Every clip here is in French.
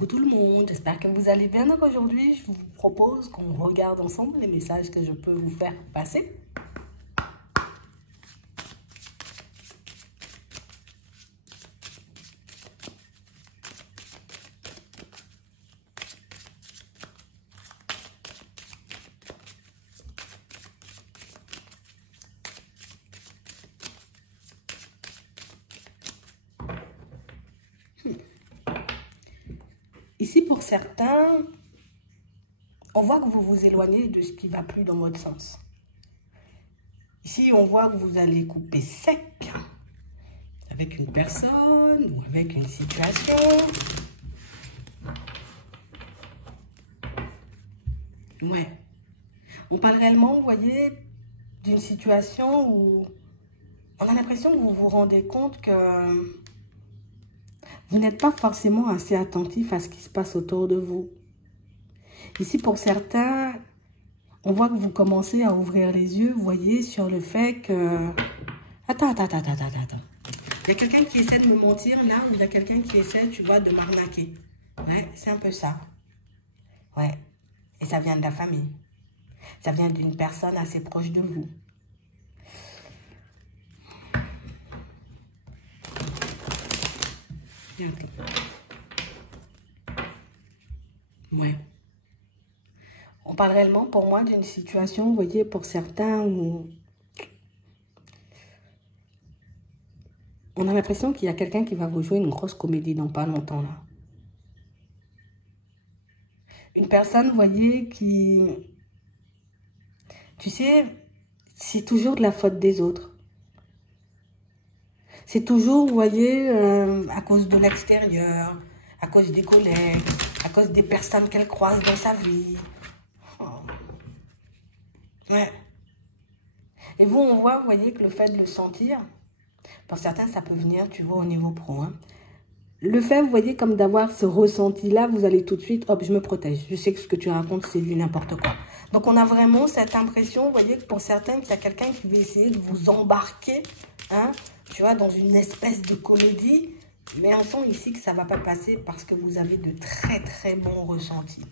Coucou tout le monde, j'espère que vous allez bien. Donc aujourd'hui, je vous propose qu'on regarde ensemble les messages que je peux vous faire passer. Ici, pour certains, on voit que vous vous éloignez de ce qui ne va plus dans votre sens. Ici, on voit que vous allez couper sec avec une personne ou avec une situation. Ouais. On parle réellement, vous voyez, d'une situation où on a l'impression que vous vous rendez compte que vous n'êtes pas forcément assez attentif à ce qui se passe autour de vous. Ici, pour certains, on voit que vous commencez à ouvrir les yeux, vous voyez, sur le fait que... Attends. Il y a quelqu'un qui essaie de me mentir là, ou il y a quelqu'un qui essaie, tu vois, de m'arnaquer. Ouais, c'est un peu ça. Ouais. Et ça vient de la famille. Ça vient d'une personne assez proche de vous. Ouais. On parle réellement pour moi d'une situation, vous voyez, pour certains où on a l'impression qu'il y a quelqu'un qui va vous jouer une grosse comédie dans pas longtemps là. Une personne, vous voyez, qui, tu sais, c'est toujours de la faute des autres. C'est toujours, vous voyez, à cause de l'extérieur, à cause des collègues, à cause des personnes qu'elle croise dans sa vie. Oh. Ouais. Et vous, on voit, vous voyez, que le fait de le sentir, pour certains, ça peut venir, tu vois, au niveau pro. Hein. Le fait, vous voyez, comme d'avoir ce ressenti-là, vous allez tout de suite, hop, je me protège. Je sais que ce que tu racontes, c'est du n'importe quoi. Donc, on a vraiment cette impression, vous voyez, que pour certains, qu'il y a quelqu'un qui veut essayer de vous embarquer, hein, tu vois, dans une espèce de comédie. Mais on sent ici que ça ne va pas passer parce que vous avez de très, très bons ressentis.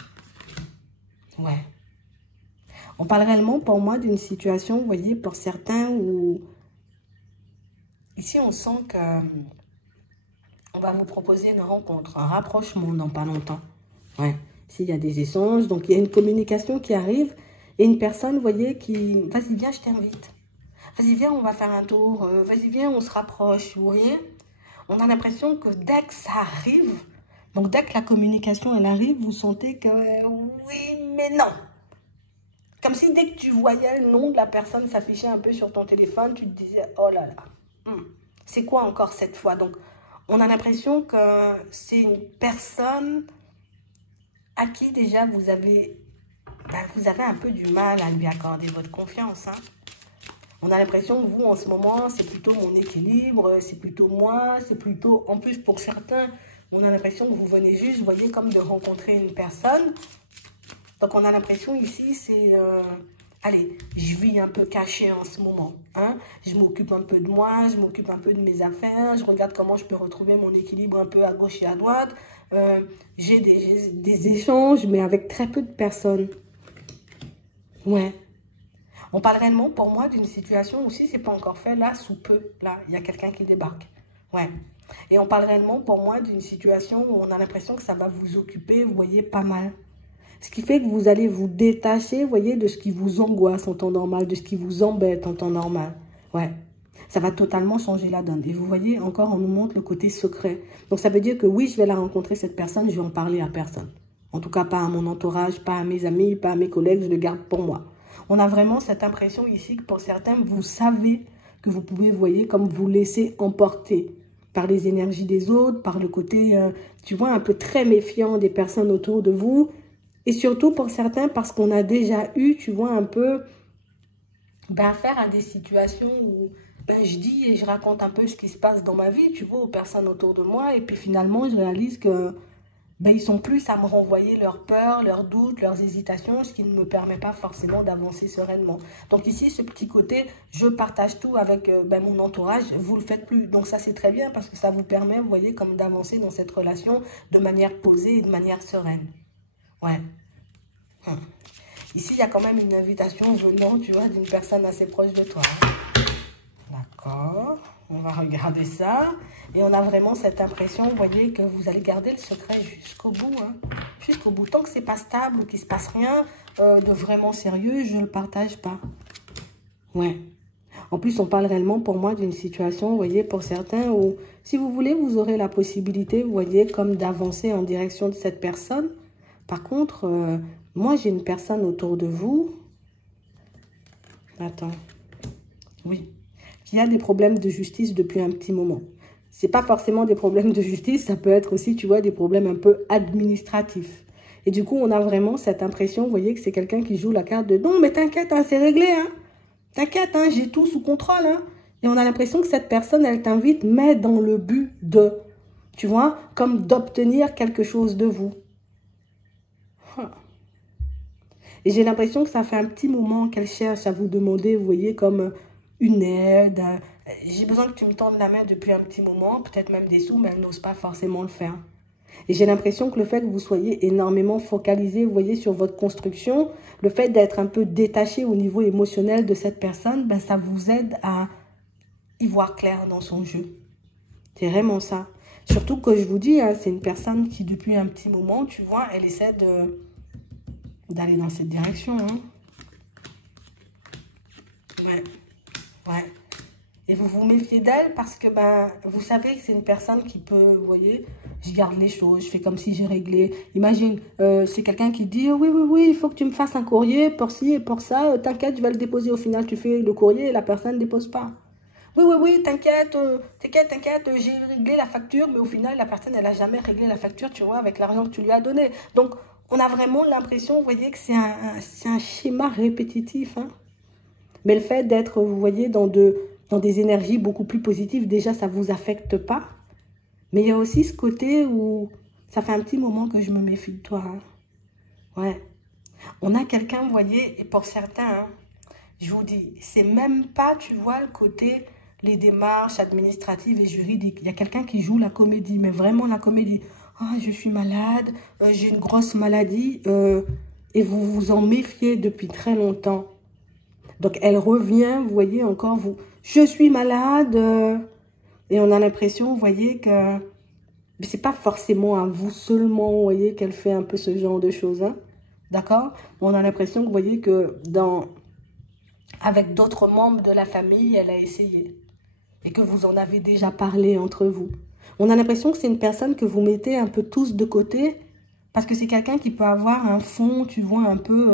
Ouais. On parle réellement, pour moi, d'une situation, vous voyez, pour certains où... Ici, on sent que... on va vous proposer une rencontre, un rapprochement dans pas longtemps. Ouais. S'il y a des échanges, donc il y a une communication qui arrive et une personne, vous voyez, qui... Vas-y, viens, je t'invite. Vas-y, viens, on va faire un tour. Vas-y, viens, on se rapproche. Vous voyez? On a l'impression que dès que ça arrive, donc dès que la communication, elle arrive, vous sentez que oui, mais non. Comme si dès que tu voyais le nom de la personne s'afficher un peu sur ton téléphone, tu te disais, oh là là, c'est quoi encore cette fois? Donc, on a l'impression que c'est une personne à qui déjà vous avez un peu du mal à lui accorder votre confiance. Hein. On a l'impression que vous, en ce moment, c'est plutôt mon équilibre, c'est plutôt moi, c'est plutôt... En plus, pour certains, on a l'impression que vous venez juste, vous voyez, comme de rencontrer une personne. Donc, on a l'impression ici, c'est... allez, je vis un peu caché en ce moment. Hein? Je m'occupe un peu de moi, je m'occupe un peu de mes affaires, je regarde comment je peux retrouver mon équilibre un peu à gauche et à droite. J'ai des échanges, mais avec très peu de personnes. Ouais. On parle réellement, pour moi, d'une situation où si c'est pas encore fait, là, sous peu, là, il y a quelqu'un qui débarque. Ouais. Et on parle réellement, pour moi, d'une situation où on a l'impression que ça va vous occuper, vous voyez, pas mal. Ce qui fait que vous allez vous détacher, vous voyez, de ce qui vous angoisse en temps normal, de ce qui vous embête en temps normal. Ouais. Ça va totalement changer la donne. Et vous voyez, encore, on nous montre le côté secret. Donc, ça veut dire que oui, je vais la rencontrer, cette personne, je vais en parler à personne. En tout cas, pas à mon entourage, pas à mes amis, pas à mes collègues, je le garde pour moi. On a vraiment cette impression ici que pour certains, vous savez que vous pouvez, vous voyez, comme vous laisser emporter par les énergies des autres, par le côté, tu vois, un peu très méfiant des personnes autour de vous. Et surtout pour certains, parce qu'on a déjà eu, tu vois, un peu affaire à des situations où je dis et je raconte un peu ce qui se passe dans ma vie, tu vois, aux personnes autour de moi. Et puis finalement, je réalise que ben, ils sont plus à me renvoyer leurs peurs, leurs doutes, leurs hésitations, ce qui ne me permet pas forcément d'avancer sereinement. Donc ici, ce petit côté, je partage tout avec ben, mon entourage, vous le faites plus. Donc ça, c'est très bien parce que ça vous permet, vous voyez, comme d'avancer dans cette relation de manière posée et de manière sereine. Ouais. Ici, il y a quand même une invitation venant, tu vois, d'une personne assez proche de toi. D'accord, on va regarder ça. Et on a vraiment cette impression, vous voyez, que vous allez garder le secret jusqu'au bout. Hein. Jusqu'au bout. Tant que c'est pas stable, qu'il ne se passe rien de vraiment sérieux, je ne le partage pas. Ouais. En plus, on parle réellement pour moi d'une situation, vous voyez, pour certains, où si vous voulez, vous aurez la possibilité, vous voyez, comme d'avancer en direction de cette personne. Par contre, moi, j'ai une personne autour de vous. Attends. Oui. Qui a des problèmes de justice depuis un petit moment. C'est pas forcément des problèmes de justice, ça peut être aussi, tu vois, des problèmes un peu administratifs. Et du coup, on a vraiment cette impression, vous voyez, que c'est quelqu'un qui joue la carte de « Non, mais t'inquiète, hein, c'est réglé, hein. T'inquiète, hein, j'ai tout sous contrôle, hein. » Et on a l'impression que cette personne, elle t'invite, mais dans le but de, tu vois, comme d'obtenir quelque chose de vous. Et j'ai l'impression que ça fait un petit moment qu'elle cherche à vous demander, vous voyez, comme une aide. J'ai besoin que tu me tendes la main depuis un petit moment, peut-être même des sous, mais elle n'ose pas forcément le faire. Et j'ai l'impression que le fait que vous soyez énormément focalisé, vous voyez, sur votre construction, le fait d'être un peu détaché au niveau émotionnel de cette personne, ben, ça vous aide à y voir clair dans son jeu. C'est vraiment ça. Surtout que je vous dis, hein, c'est une personne qui, depuis un petit moment, tu vois, elle essaie d'aller dans cette direction. Hein. Ouais. Ouais. Et vous vous méfiez d'elle parce que ben, vous savez que c'est une personne qui peut, vous voyez, je garde les choses, je fais comme si j'ai réglé. Imagine, c'est quelqu'un qui dit, oui, oui, oui, il faut que tu me fasses un courrier pour ci et pour ça. T'inquiète, je vais le déposer. Au final, tu fais le courrier et la personne ne dépose pas. Oui, oui, oui, t'inquiète, t'inquiète, j'ai réglé la facture. Mais au final, la personne, elle n'a jamais réglé la facture, tu vois, avec l'argent que tu lui as donné. Donc, on a vraiment l'impression, vous voyez, que c'est un schéma répétitif, hein. Mais le fait d'être, vous voyez, dans des énergies beaucoup plus positives, déjà, ça ne vous affecte pas. Mais il y a aussi ce côté où ça fait un petit moment que je me méfie de toi. Hein. Ouais. On a quelqu'un, vous voyez, et pour certains, hein, je vous dis, c'est même pas, tu vois, le côté, les démarches administratives et juridiques. Il y a quelqu'un qui joue la comédie, mais vraiment la comédie. Ah, je suis malade, j'ai une grosse maladie, et vous vous en méfiez depuis très longtemps. Donc, elle revient, vous voyez, encore, vous, je suis malade. Et on a l'impression, vous voyez, que c'est pas forcément à vous seulement, vous voyez, qu'elle fait un peu ce genre de choses. Hein. D'accord? On a l'impression que, vous voyez, que avec d'autres membres de la famille, elle a essayé. Et que vous en avez déjà parlé entre vous. On a l'impression que c'est une personne que vous mettez un peu tous de côté. Parce que c'est quelqu'un qui peut avoir un fond, tu vois, un peu...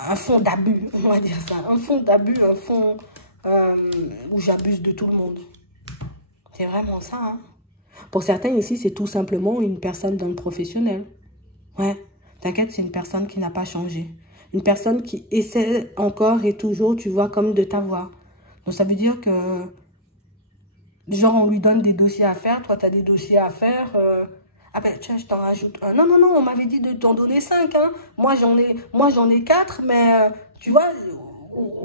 un fond d'abus, on va dire ça. Un fond d'abus, un fond où j'abuse de tout le monde. C'est vraiment ça. Hein. Pour certains ici, c'est tout simplement une personne dans le professionnel. Ouais, t'inquiète, c'est une personne qui n'a pas changé. Une personne qui essaie encore et toujours, tu vois, comme de t'avoir. Donc ça veut dire que, genre, on lui donne des dossiers à faire. Toi, tu as des dossiers à faire... Ah ben tiens, je t'en rajoute un. Non, non, non, on m'avait dit de t'en donner 5. Hein. Moi, j'en ai 4, mais tu vois,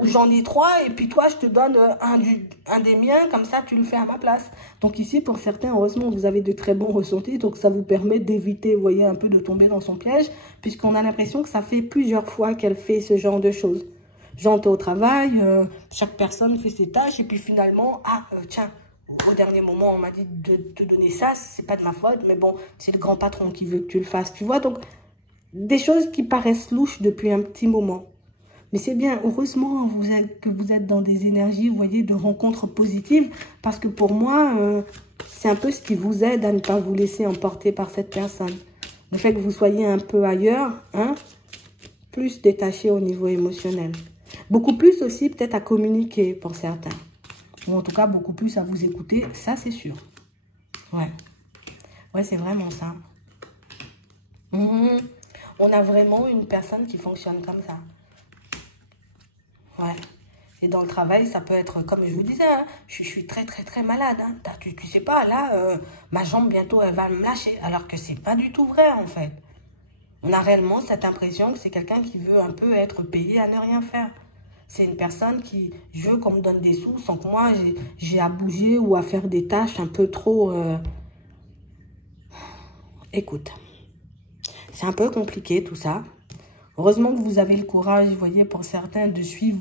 j'en ai 3 et puis toi, je te donne un des miens, comme ça, tu le fais à ma place. Donc ici, pour certains, heureusement, vous avez de très bons ressentis, donc ça vous permet d'éviter, vous voyez, un peu de tomber dans son piège, puisqu'on a l'impression que ça fait plusieurs fois qu'elle fait ce genre de choses. Genre, t'es au travail, chaque personne fait ses tâches et puis finalement, tiens, au dernier moment, on m'a dit de te donner ça, c'est pas de ma faute, mais bon, c'est le grand patron qui veut que tu le fasses, tu vois. Donc, des choses qui paraissent louches depuis un petit moment. Mais c'est bien, heureusement que vous êtes dans des énergies, vous voyez, de rencontres positives, parce que pour moi, c'est un peu ce qui vous aide à ne pas vous laisser emporter par cette personne. Le fait que vous soyez un peu ailleurs, hein, plus détaché au niveau émotionnel. Beaucoup plus aussi peut-être à communiquer pour certains. Ou en tout cas, beaucoup plus à vous écouter, ça c'est sûr. Ouais. Ouais, c'est vraiment ça. On a vraiment une personne qui fonctionne comme ça. Ouais. Et dans le travail, ça peut être, comme je vous disais, hein, je suis très, très, très malade. Hein. Tu sais pas, là, ma jambe, bientôt, elle va me lâcher. Alors que c'est pas du tout vrai, en fait. On a réellement cette impression que c'est quelqu'un qui veut un peu être payé à ne rien faire. C'est une personne qui veut qu'on me donne des sous sans que moi, j'ai à bouger ou à faire des tâches un peu trop... Écoute, c'est un peu compliqué tout ça. Heureusement que vous avez le courage, vous voyez, pour certains, de suivre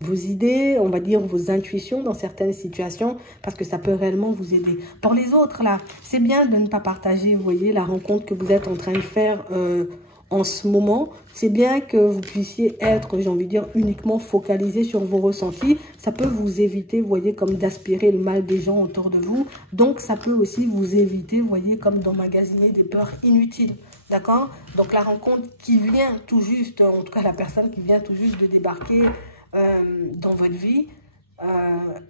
vos idées, on va dire vos intuitions dans certaines situations, parce que ça peut réellement vous aider. Pour les autres, là, c'est bien de ne pas partager, vous voyez, la rencontre que vous êtes en train de faire en ce moment. C'est bien que vous puissiez être, j'ai envie de dire, uniquement focalisé sur vos ressentis. Ça peut vous éviter, vous voyez, comme d'aspirer le mal des gens autour de vous. Donc, ça peut aussi vous éviter, vous voyez, comme d'emmagasiner des peurs inutiles. D'accord? Donc, la rencontre qui vient tout juste, en tout cas, la personne qui vient tout juste de débarquer dans votre vie,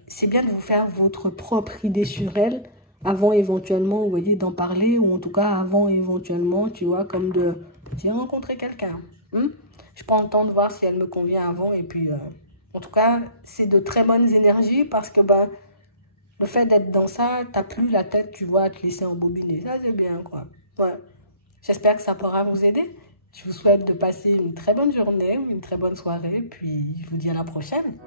c'est bien de vous faire votre propre idée sur elle avant éventuellement, vous voyez, d'en parler, ou en tout cas avant éventuellement, tu vois, comme de... J'ai rencontré quelqu'un. Je prends le temps de voir si elle me convient avant, et puis, en tout cas, c'est de très bonnes énergies, parce que, ben, le fait d'être dans ça, t'as plus la tête, tu vois, à te laisser embobiner. Ça, c'est bien, quoi. Ouais. J'espère que ça pourra vous aider. Je vous souhaite de passer une très bonne journée ou une très bonne soirée. Puis je vous dis à la prochaine.